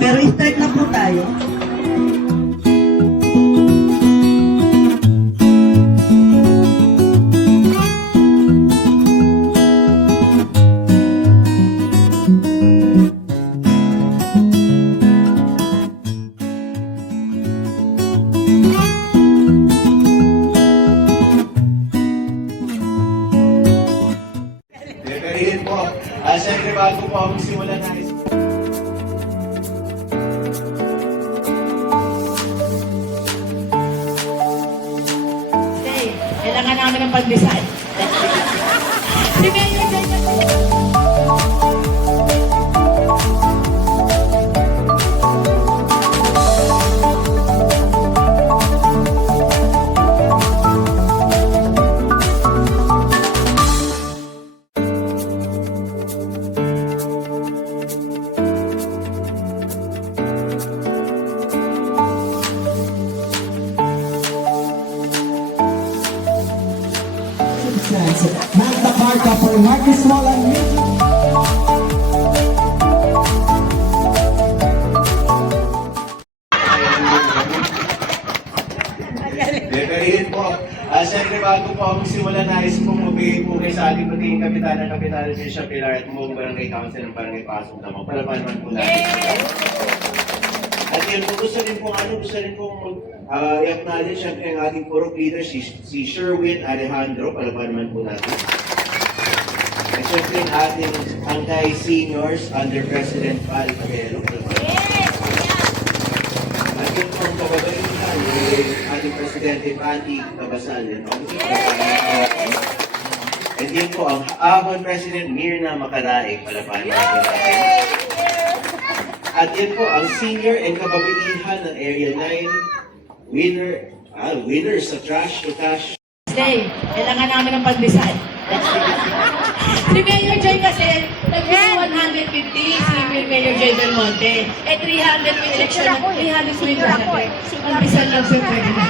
pero start na po tayo. Refereein po. Siyempre, bago po ako simulan na Hey, kailangan namin ng pagdesal. Si Mayor Jay. Magna Carta for Micro Small and Medium. Refereein po. Siyempre, bago po ako simulan, nais pong mabigay po kayo sa ating patingin kapitan ng Kapitan Jessica Pilar at buong Barangay Council ng Barangay Pasong Damang. Palaban naman po natin. At yun po, gusto rin pong i-acknowledge siyempre ang ating purok leader, si Sherwin Alejandro. Palaban naman po natin. At siyempre ang ating anti-seniors under President Pal Cabello. At yun po ang kababalitan ating Presidente Pati Cabasal. And yun po ang Ahon President Mirna Macaraig. Palaban natin natin. At yan po ang senior and kababaihan ng Area 9 winners sa Trash to Cash. Hey, kailangan namin ng pagdesal. Si Mayor Jay kasi, nag-win 150 si Mayor Jay Del Monte. 300 with election, 300 with 100. Pagdesal lang siya pwede na.